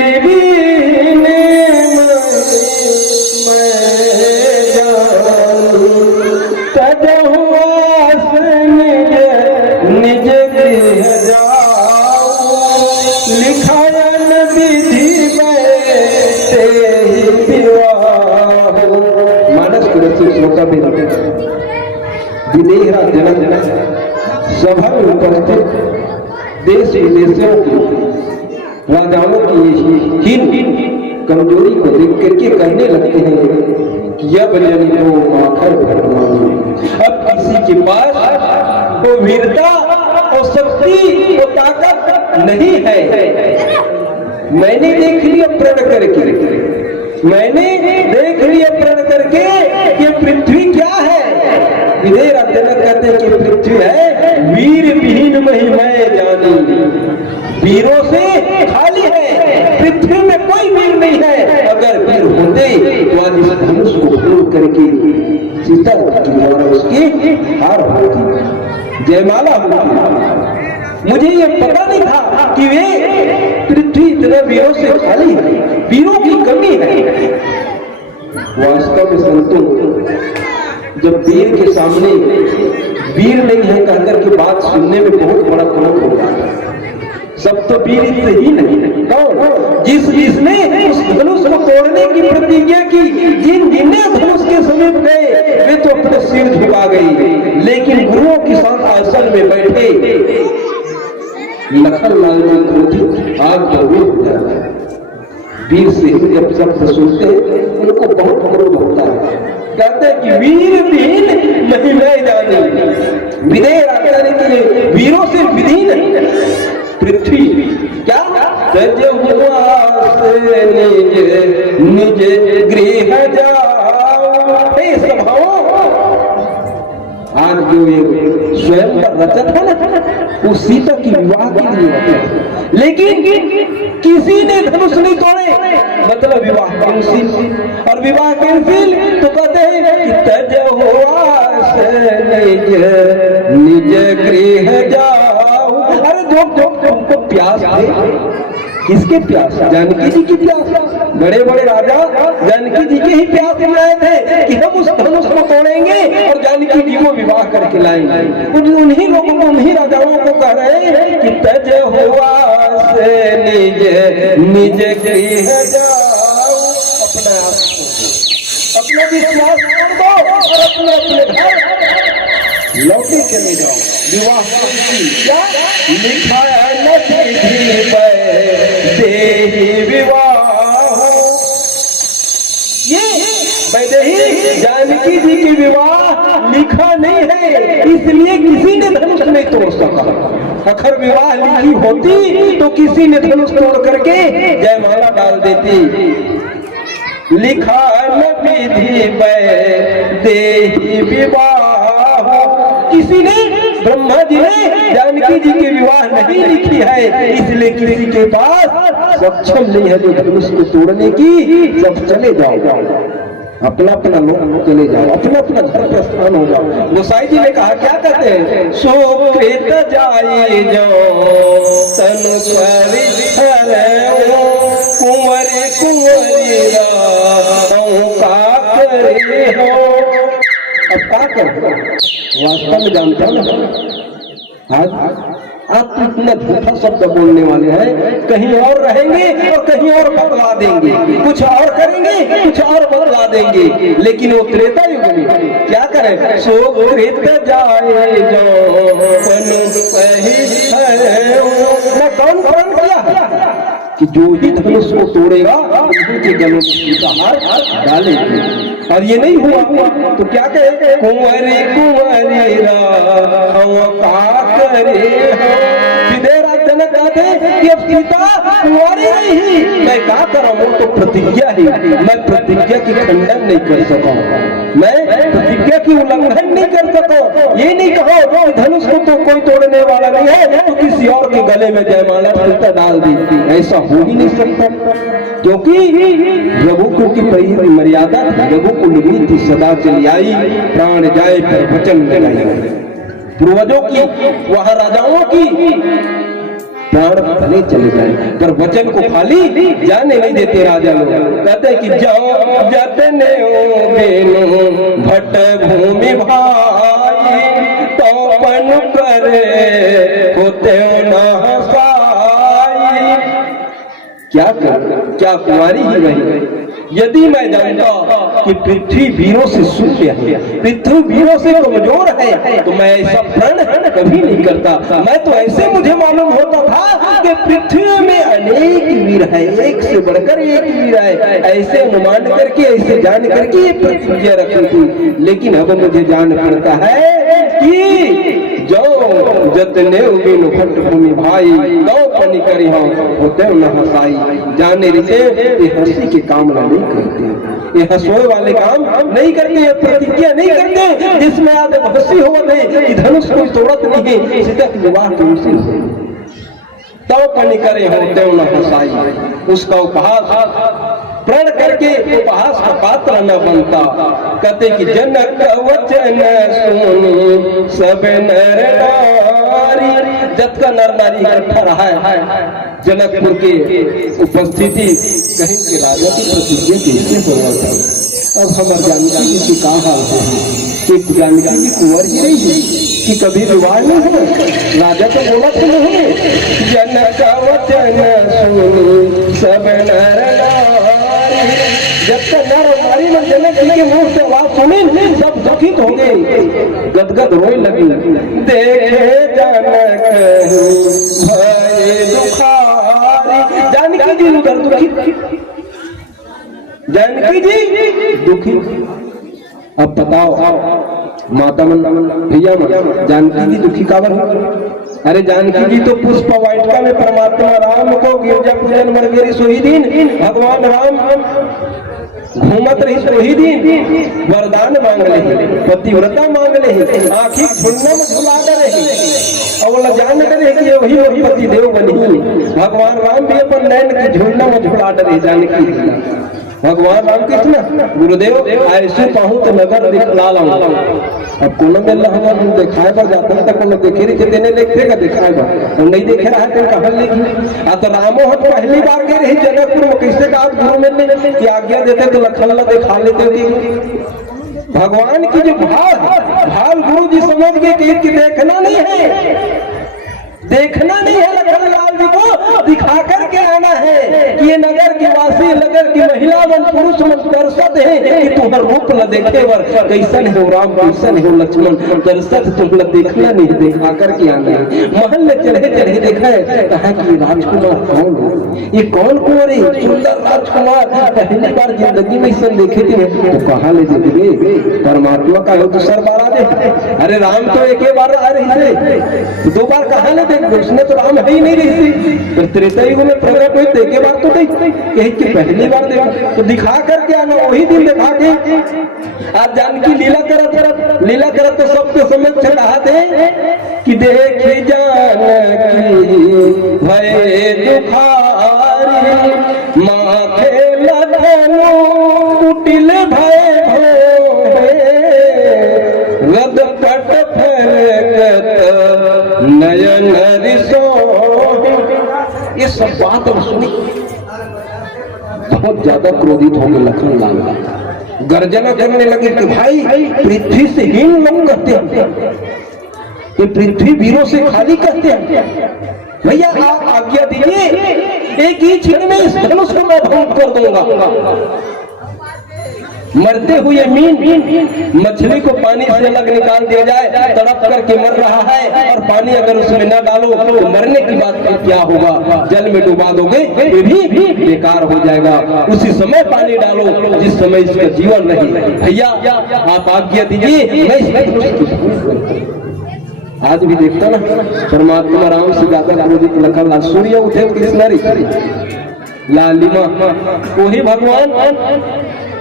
विदेह जनक सभा में उपस्थित देश विदेशों की राजाओं की हीन कमजोरी को देख करके कहने लगते हैं कि यह बलियानी तो माखर भगवान, अब किसी के पास वो वीरता और शक्ति और ताकत नहीं है। मैंने देख लिया प्रण करके, मैंने देख लिया प्रण करके कि पृथ्वी क्या है। विदेह जनक कहते हैं कि पृथ्वी है वीर विहीन महिमा जानी, वीरों से खाली है, पृथ्वी में कोई वीर नहीं है। अगर वीर होते तो आज इस धनुष को उपयोग करके सीता की द्वारा उसकी हार होती, जयमाला होती। मुझे ये पता नहीं था कि वे पृथ्वी इतना वीरों से खाली है, वीरों की कमी है। वास्तव में संतों, जब वीर के सामने वीर नहीं है कहकर की बात सुनने में बहुत बड़ा क्रोध हो जाता है। सब तो वीर ही नहीं, कौन? जिसने उस धनुष को तोड़ने की प्रतिज्ञा की, जिन्हें धनुष के समीप गए वे तो अपने सिर झुका गई, लेकिन गुरुओं के साथ आसन में बैठे लखनलाल जी क्रोधित आग बबूल हो जाता है। वीर से जब शब्द सुनते उनको बहुत क्रोध होता है। कहते हैं कि वीर दीन नहीं मैं जानी, विदेह राजाने के लिए वीरों से विधीन पृथ्वी क्या तज हुआ से निज गृह जाओ। हे सभाओं, आज जो ये स्वयं का रचत है ना, वो सीता की विवाह के लिए रचत, लेकिन किसी ने धनुष नहीं तोड़े, मतलब विवाह कैंसिल। और विवाह कैंसिल तो कहते हैं कि तज हुआ से निज गृह जाओ। अरे जो तुमको प्यास है, किसके प्यास? जानकी जी की प्यास। बड़े बड़े राजा जानकी जी के ही प्यास में आए थे कि हम उस धनुष को तोड़ेंगे और जानकी जी को विवाह करके लाएंगे। उन्हीं लोगों को, उन्हीं राजाओं को कह रहे हैं कि तज हुआ से निज गृह जाओ। अपना अपना विश्वास छोड़ दो और अपने अपने घर लौटे चले जाओ। विवाह क्या लिखा है नदी विवाह, ये वैदेही जानकी जी की विवाह लिखा नहीं है, इसलिए किसी ने धनुष नहीं तोड़ सका। अगर विवाह लिखी होती तो किसी ने धनुष तोड़ करके जयमाला डाल देती। लिखा न विधि वैदेही विवाह, किसी ने, ब्रह्मा जी ने जानकी जी की विवाह नहीं लिखी है, इसलिए किसी के पास सक्षम नहीं है जो धनुष को तोड़ने की। सब चले जाओ, अपना अपना लोग चले जाओ, अपना अपना घर प्रस्थान हो जाओ। गोसाई जी ने कहा, क्या कहते हैं? सुकृत जाए जो तनु कुंवरी कुंवरी का करे हो। अब क्या कर, वास्तव में जानता हूं ना, आज आप इतना झूठा शब्द बोलने वाले हैं, कहीं और रहेंगे और कहीं और बदला देंगे, कुछ और करेंगे कुछ और बदला देंगे, लेकिन वो त्रेता युग में क्या करें? सो त्रेत जाए जो मैं कौन प्रण किया कि जो ही धनुष को तोड़ेगा उनके गलों में सीता हार डालेगी। और ये नहीं हुआ तो क्या कहे? कुंवरी कुंवरी का करे हो। जनक कहते कि अब सीता कुंवारी नहीं, मैं क्या करूं? तो प्रतिज्ञा ही, मैं प्रतिज्ञा की खंडन नहीं कर सका, मैं प्रतिज्ञा की उल्लंघन नहीं कर सका। ये नहीं कहो धनुष को तो कोई तोड़ने वाला नहीं है तो किसी और के गले में जयमाला सीता डाल दी, ऐसा हो ही नहीं सकता। क्योंकि रघुकुल की पहली मर्यादा रघुकुल रीति सदा चली आई, प्राण जाए पर वचन लगाई। पूर्वजों की, वहां राजाओं की प्राण भले चले जाए पर वचन को खाली जाने नहीं देते राजा लोग। कहते कि जाओ जतने भट्ट भूमि भाई तो पन करे होते न साई। क्या कर, क्या कुंवारी ही रही। यदि मैं जानता कि पृथ्वी वीरों से शून्य है, पृथ्वी वीरों से कमजोर है, तो मैं ऐसा प्रण कभी नहीं करता। मैं तो ऐसे मुझे मालूम होता था कि पृथ्वी में अनेक वीर है, एक से बढ़कर एक वीर है, ऐसे अनुमान करके, ऐसे जान करके ये प्रतिज्ञा रखी थी। लेकिन अब मुझे जान पड़ता है कि जो जतने भट्ट भूमि भाई गौ पनी करी होते न हंसाई। जाने रिते ये हंसी के काम नहीं करते, ये हंसोए वाले काम नहीं करते, ये प्रतिज्ञा नहीं करते जिसमें आदे हंसी हो गए। धनुष कोई तोड़त नहीं है, सीता की विवाह कैंसिल हो। तव पनी करे होते न हंसाई, उसका उपहास प्रण करके उपहास का पात्र न बनता। कहते कि जनक वचन सुनी सब नर नारी जत का नर नारी इकट्ठा रहा है जनकपुर के उपस्थिति कहीं के राजा की प्रतिज्ञा कैसे हो रहा था। अब हमारे जानकी जी की कहा हाल है कि जानकी जी कुंवर ही नहीं है कि कभी विवाह नहीं हो। राजा तो बोला तो नहीं जनक वचन सुनी सब नर नारी। जब तक नर नारी में जनक जी के मुंह से आवाज सुनी सब दुखित हो गए, गदगद रोए लगी। देखे जनक भय दुखारी। जानकी जी उधर दुखी, जानकी जी दुखी। अब बताओ माता मन भैया जानकी जी दुखी काबर हो। अरे जानकी जी तो पुष्प वाटिका में परमात्मा राम को गिरजा पूजन मर गई सोही दिन भगवान राम घूमत रही सोही दिन वरदान मांग रहे, पतिव्रता मांग रहे, आखिर झुलना में झुला रहे और जान करे कि वही वही पति देव बनी। भगवान राम भी अपन नैन की झुलना में झुला रहे जानकी जी। भगवान राम कृष्ण गुरुदेव ऐसे कहूँ तो नगर दिखला लाऊं। अब कोनो मिल रहा हम दिखाए पर जाते हैं तो कोनो देखे रही देने देखते दिखाए पर हम नहीं देखे रहा तो कहा लेगी। तो रामो हट पहली बार गए रही जनकपुर में, कैसे कहा गुरु मिलने की आज्ञा देते तो लखनला दिखा लेते। भगवान की जो भाव गुरु जी समझ गए कि देखना नहीं है, देखना नहीं है लखनलाल जी को, दिखा करके आना है कि ये नगर की वासी नगर की महिला मन पुरुष मन दर्शत है कि तुम्हार रूप न देखे वर कैसन हो राम कैसन हो लक्ष्मण दर्शत तुम देखना नहीं, दिखा करके आना है। महल में चढ़े चढ़े देखा है, कहा कि राजकुमार कौन है, ये कौन कुंवर है सुंदर राजकुमार, पहली बार जिंदगी में इसे देखे थे। तो कहा ले देखे परमात्मा का हो दूसर बार आ जाए। अरे राम तो एक बार आ रही थे, दो बार कहा ले उसने तो राम है ही नहीं रही थी, फिर त्रेता युग में प्रकट हुई देखे बार तो नहीं यही कि पहली बार देखा तो दिखा करके आना, वही दिन दिखा के। आज जानकी लीला करत तो सबके समझ कहा थे कि देखी जानकी भय दुखारी माथे लखनऊ कुटिल भय रद कट फरकत नयन रिसो। ये सब बात सुनी बहुत ज्यादा क्रोधित हो गए लखनलाल, गर्जना करने लगे कि भाई पृथ्वी से हीन लोग कहते हैं, ये पृथ्वी वीरों से खाली कहते हैं। भैया आप आज्ञा दीजिए एक ही क्षण में इस धनुष को मैं भंग कर दूंगा। मरते हुए मीन मछली को पानी से अलग निकाल दिया जाए, तड़प करके मर रहा है और पानी अगर उसमें न डालो तो मरने की बात क्या होगा, जल में डुबा दोगे ये भी बेकार हो जाएगा। उसी समय पानी डालो जिस समय इसका जीवन नहीं। भैया आप आज्ञा दीजिए मैं आज भी देखता ना परमात्मा राम से ज्यादा क्रोधित लखनलाल। सूर्य उठे कृष्णरी लालिमा वही भगवान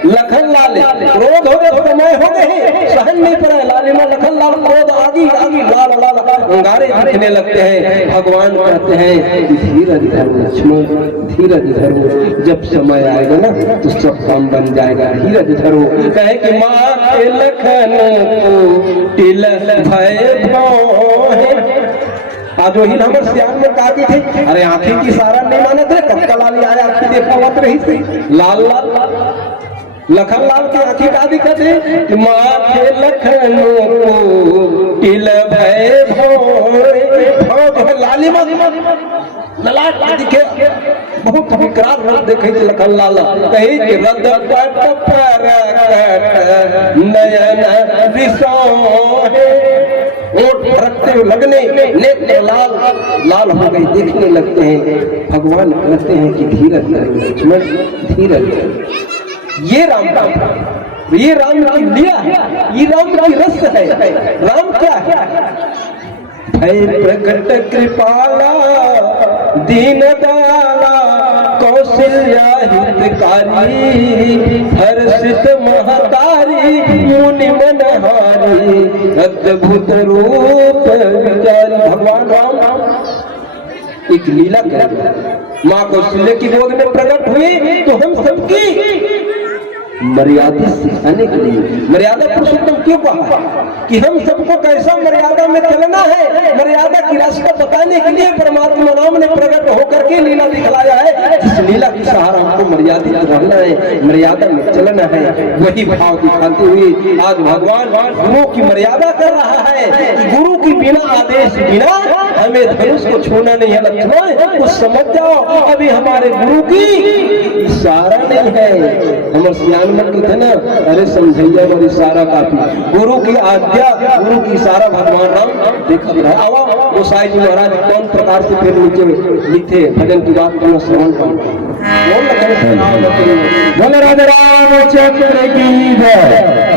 लखनलाल क्रोध हो गए, समय हो गए सहन नहीं पड़ा। लालिमा लखनलाल क्रोध आगी आगी लाल लाल अंगारे दिखने लगते हैं। भगवान कहते हैं धीरज धरो लक्ष्मण धीरज धरो, जब समय आएगा ना तो सब काम बन जाएगा, धीरज धरो। कहे कि माँ लखन को तिल भय भोहे। आज वही नंबर सियान में कहा थे अरे आंखें की सारा नहीं माने थे, कब का लाली आया आंखें देखा मत रही थी लाल लाल। लखनलाल की आंखें का दिक्कत है कि माथे लखनऊ तिल भय भोए लाली ललाट दिखे बहुत विकराल रूप देखे लखनलाल। कहे कि रद पट परकट नयन रिसोहे, ओठ फरकते हुए लगने नेत्र लाल लाल हो गए देखने लगते हैं। भगवान कहते हैं कि धीरज लक्ष्मण धीरज। ये राम की लीला है, ये राम की रस है। राम क्या है? भय प्रकट कृपाला दीन दयाला कौशल्या हितकारी हर्षित महतारी मुनि मनहारी अद्भुत रूप विचारी। भगवान राम एक लीला कर माँ कौशल्या की गोद में प्रकट हुए तो हम सबकी मर्यादा सिखाने के लिए। मर्यादा पुरुषोत्तम क्यों कहा कि हम सबको कैसा मर्यादा में चलना है, मर्यादा की रास्ता बताने के लिए परमात्मा नाम ने प्रकट होकर के लीला दिखलाया है। जिस लीला की सहारा हमको मर्यादित रहना है, मर्यादा में चलना है, वही भाव दिखाते हुए आज भगवान गुरु की मर्यादा कर रहा है कि गुरु की बिना आदेश बिना हमें धनुष को छूना नहीं है। लक्ष्मण कुछ समझ जाओ, अभी हमारे गुरु की इशारा नहीं है। हमारे सियान मत थे ना, अरे समझैया और इशारा काफी, गुरु की आज्ञा गुरु की इशारा भगवान राम देखा रहा। आवा गोसाई जी महाराज कौन प्रकार से फिर नीचे लिखे भजन की बात करना श्रवण करो। बोल राधे रामचंद्र की जय,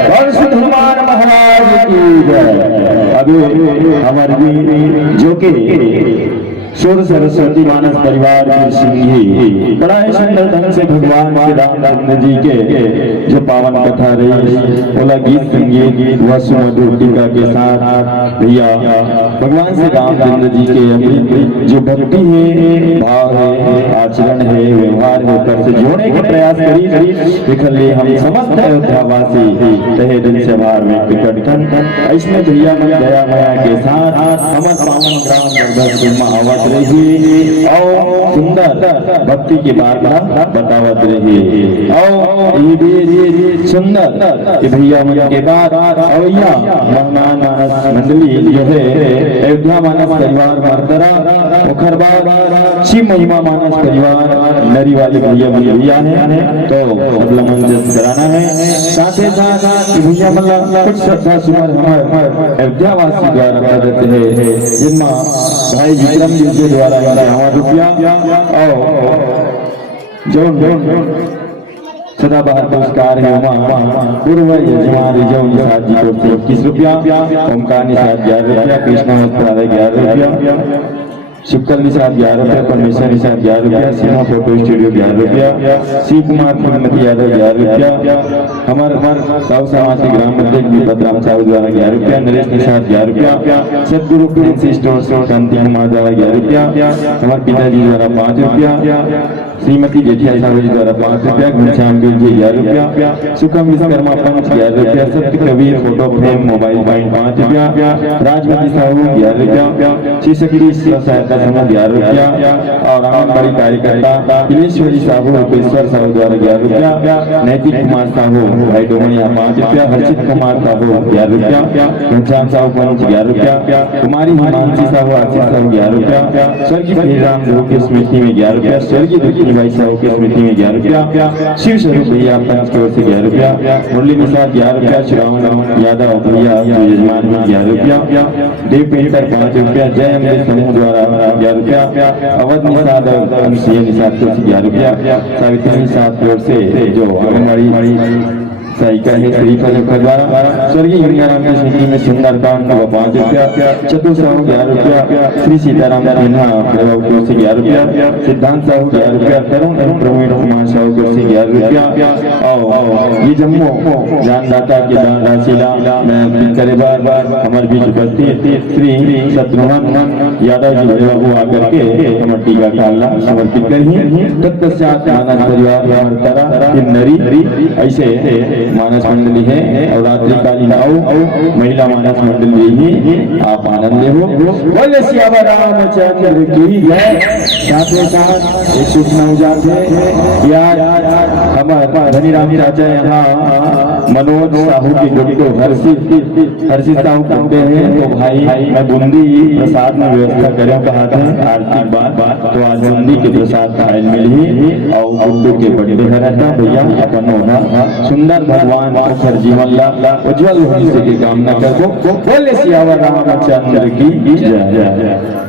वंश हनुमान महाराज की जय। अभी हमारे जो के शोध सरस्वती मानस परिवार की सिंही बड़ा ही सुंदर ढंग से भगवान श्री रामचंद्र जी के जो पावन कथा रही, बोला गीत संगीत व सुमधुर टीका के साथ भैया भगवान श्री रामचंद्र जी के अमृत जो भक्ति है, भाव है, आचरण है, व्यवहार है, कर से जोड़ने का प्रयास करी दिखले हम समस्त अयोध्यावासी तहे दिल से आभार व्यक्त करते। इसमें भैया मन दया माया के साथ हमर पावन ग्राम जगदलपुर आवत रही और सुंदर भक्ति की वार्ता बतावत रही और ये सुंदर कि भैया मन के बाद अवैया मेहमान मानस मंडली जो है अयोध्या मानस परिवार मर्दरा मुखरबाग शिव महिमा मानस परिवार नरी वाले भैया भैया है तो अगला मंच कराना है। साथ ही साथ भैया मतलब कुछ श्रद्धा सुमर हमारे अयोध्या वासी द्वारा करते हैं, जिनमें भाई विक्रम जी के द्वारा ₹50 और जो सदा बहार पुरस्कार है पूर्व यजमान रिजव निषाद जी को ₹21, ओमकार निषाद ₹11, कृष्णा वस्त्रालय ₹11, शुक्ल निषाद ₹11, परमेश्वर निषाद ₹11, सिन्हा फोटो स्टूडियो ₹11, शिव कुमार फूलमती यादव ₹11, हमारे साहु समाज के ग्राम मध्य भद्राम साहु द्वारा ₹11, नरेश निषाद ₹11, सदगुरु फैंसी स्टोर शांति कुमार द्वारा ₹11, हमारे पिताजी द्वारा ₹5, श्रीमती जेठिया साहू जी द्वारा ₹5, घनश्याम जी ₹11, सुखम विश्वकर्मा पंच ₹11, सत्य Kabir photo frame mobile point ₹5, Rajmati Sahu ₹11, Shri Shakti सहायता समूह ₹11 और आंगनबाड़ी कार्यकर्ता दिलेश्वरी साहू रूपेश्वर साहू द्वारा ₹11, नैतिक कुमार साहू भाई डोमनिया ₹5, हर्षित कुमार साहू ₹11, घनश्याम साहू पंच ₹11, कुमारी हिमांशी साहू आशीष साहू ₹11, स्वर्गीय श्रीराम देव की स्मृति में ₹11, स्वर्गीय दुखी भाई साहू की स्मृति में ₹11, शिव स्वरूप भैया पंच की ओर से ₹11, मुरली निषाद ₹11, श्रावण यादव भैया यजमान में ₹11, देव पेंटर ₹5, जय अमृत समूह द्वारा ₹11, अवध निषाद सीए निषाद को ₹11, सावित्री निषाद की ओर से जो आंगनबाड़ी सहायिका है शरीफा द्वारा, स्वर्गीय गंगाराम की स्मृति में सुंदर काम को ₹5, चतुर साहू ₹11, श्री सीताराम सिन्हा प्रभाव की ओर से ₹11, सिद्धांत साहू ₹11, तरुण एवं प्रवीण कुमार साहू की ओर से ₹11, और ये जम्मू जानदाता की दान राशि मैं करे बार हमारे बीच उपस्थित श्री शत्रुघ्न यादव जी बाबू आकर के हमारे टीका काला समर्पित करिए। तत्पश्चात मानस परिवार नरी ऐसे मानस मंडली है और रात्रिकालीन महिला मानस मंडली ही आप आनंद ले हो। बोले सियावर रामचंद्र की जय। साथ ही साथ एक सूचना हो जाते यार हमारे धनी राम चाचा यहाँ मनोज साहू की गुड़ी को हर्षित साहू करते हैं, तो भाई मैं बूंदी प्रसाद में व्यवस्था करें कहा था आर्थिक बात, तो आज बूंदी के प्रसाद फाइल मिली और गुड्डू के बर्थडे है रहता भैया अपन होना सुंदर भगवान अक्षर जीवन ला उज्जवल भविष्य की कामना करो। बोले सियावर रामचंद्र की जय।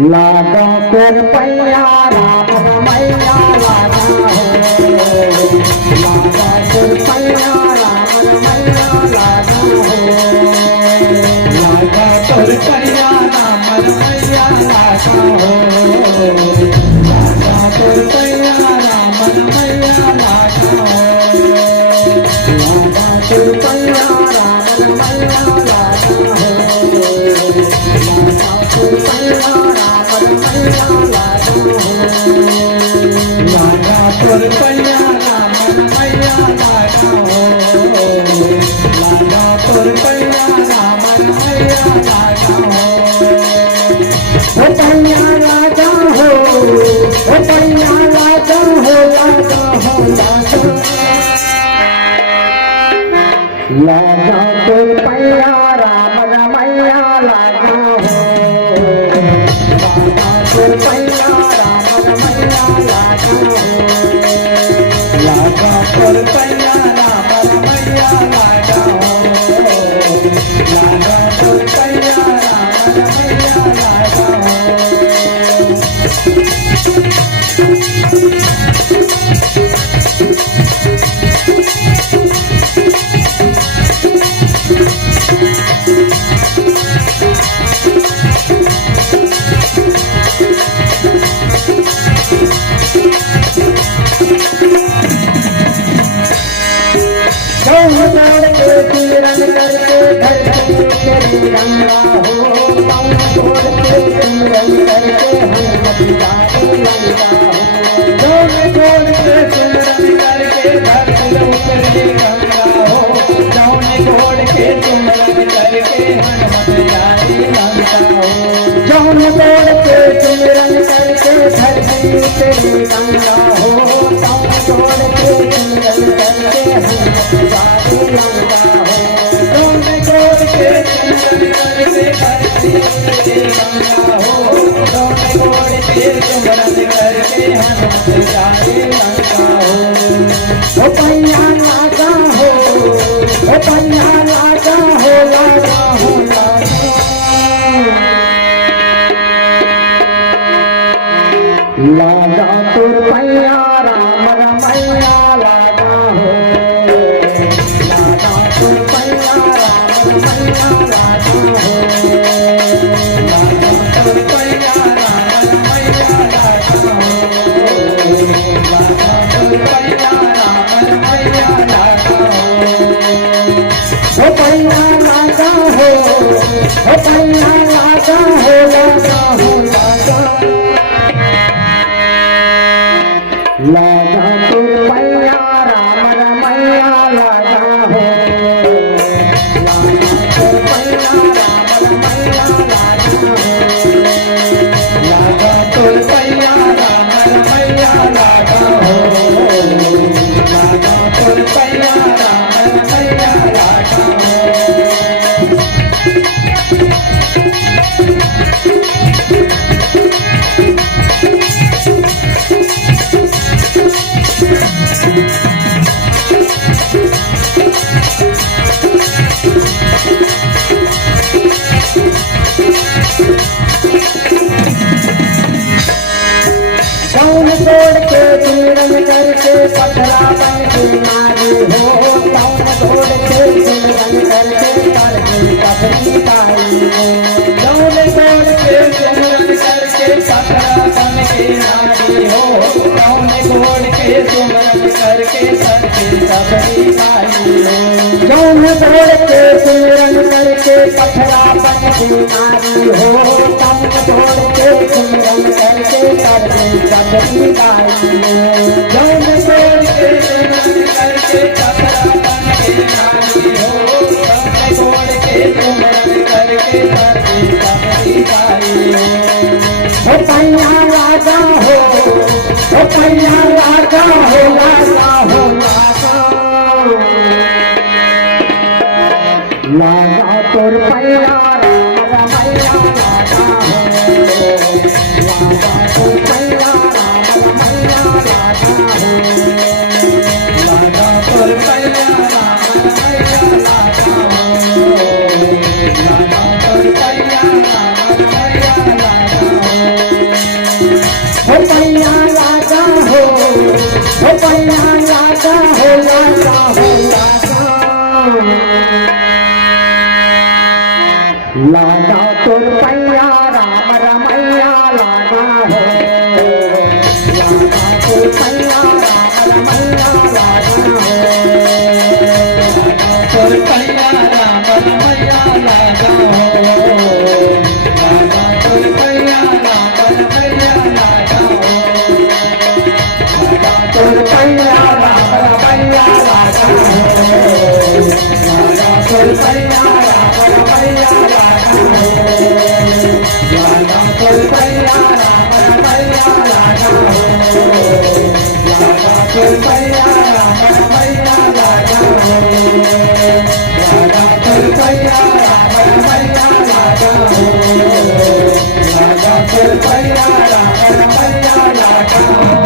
लागा कर पैया राम रमैया लागा हो, लागा कर पैया राम रमैया लागा हो, लागा कर पैया राम रमैया लागा हो, लागा कर पैया राम रमैया लागा हो, लागा कर पैया राम रमैया लागा हो, लागा कर पैया लागा तोर पैया राम रमैया लागा हो, लागा तोर पैया राम रमैया लागा हो, ओ पैया लागा हो, ओ पैया लागा हो, लागा हो, लागा तोर पैया राम रमैया लागा हो, तोर पैया राम रमैया लागा हो, लागा तोर पैया राम रमैया लागा हो, लागा तोर पैया राम रमैया लागा हो। रंगा हो, पाँव छोड़ के सिमरन करके हनुमत जाए लंका हो, पाँव छोड़ के सिमरन करके धरती उतरे गंगा हो, पाँव छोड़ के सिमरन करके हनुमत जाए लंका हो, पाँव छोड़ के सिमरन करके धरती उतरे गंगा हो, पाँव छोड़ के सिमरन करके हनुमत जाए लंका हो, पाँव छोड़ के करके धरती उतरे गंगा हो, पाँव छोड़ के सिमरन करके हनुमत जाए लंका हो, ओ पैया लागा हो, ओ पैया लागा हो, लागा हो, लागा तोर पैया राम रमैया लागा हो, लागा तोर पैया राम रमैया लागा हो, लागा तोर पैया राम रमैया लागा हो, लागा तोर पैया राम रमैया लागा हो, ओ पैया लागा हो, ओ पैया लागा हो, लागा हो, लागा तोर पैया राम रमैया लागा हो, लागा तोर पैया राम रमैया लागा हो, लागा तोर पैया राम रमैया लागा हो, लागा तोर पैया राम रमैया लागा हो। कौन तोड़ के सिमरन करके पथरा बन के नारी हो, कौन तोड़ के सिमरन करके करके पथरी पाई हो, कौन तोड़ के सिमरन करके पथरा बन के नारी हो, कौन तोड़ के सिमरन करके करके पथरी पाई हो, कौन तोड़ के सिमरन करके पथरा बन के नारी हो, कौन तोड़ के सिमरन करके करके पथरी पाई हो, कौन तोड़ के सिमरन करके पथरा बन के नारी हो, कौन तोड़ के सिमरन करके करके पथरी पाई हो, ओ पैया लागा हो, ओ पैया लागा हो, लागा हो, लागा तोर पैया राम रमैया लागा हो, लागा तोर पैया राम रमैया लागा हो, लागा तोर पैया राम रमैया लागा हो, लागा तोर पैया राम रमैया लागा हो। लाना तो पैया राम रमैया लाना हो, लाना तो पैया राम रमैया लाना हो, लाना तो पैया राम रमैया लाना हो, लाना तो पैया राम रमैया लाना हो, लाना तो पैया राम रमैया लाना हो, लाना तो पैया राम रमैया लाना हो, लाना तो पैया राम रमैया लाना हो, लाना तो पैया राम रमैया लाना हो, लाना तो पैया राम रमैया लाना हो, लाना तो पैया राम रमैया लाना हो।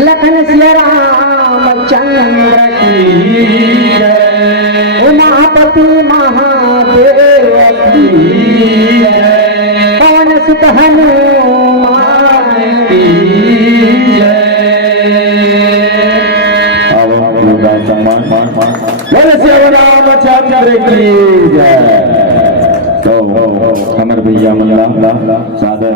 लखन सिया रामचंद्र की जय, उमापति महादेव की जय, पवन सुत हनुमान की जय। रामचंद्र की जय। तो हमारे भैया मल्ला सादर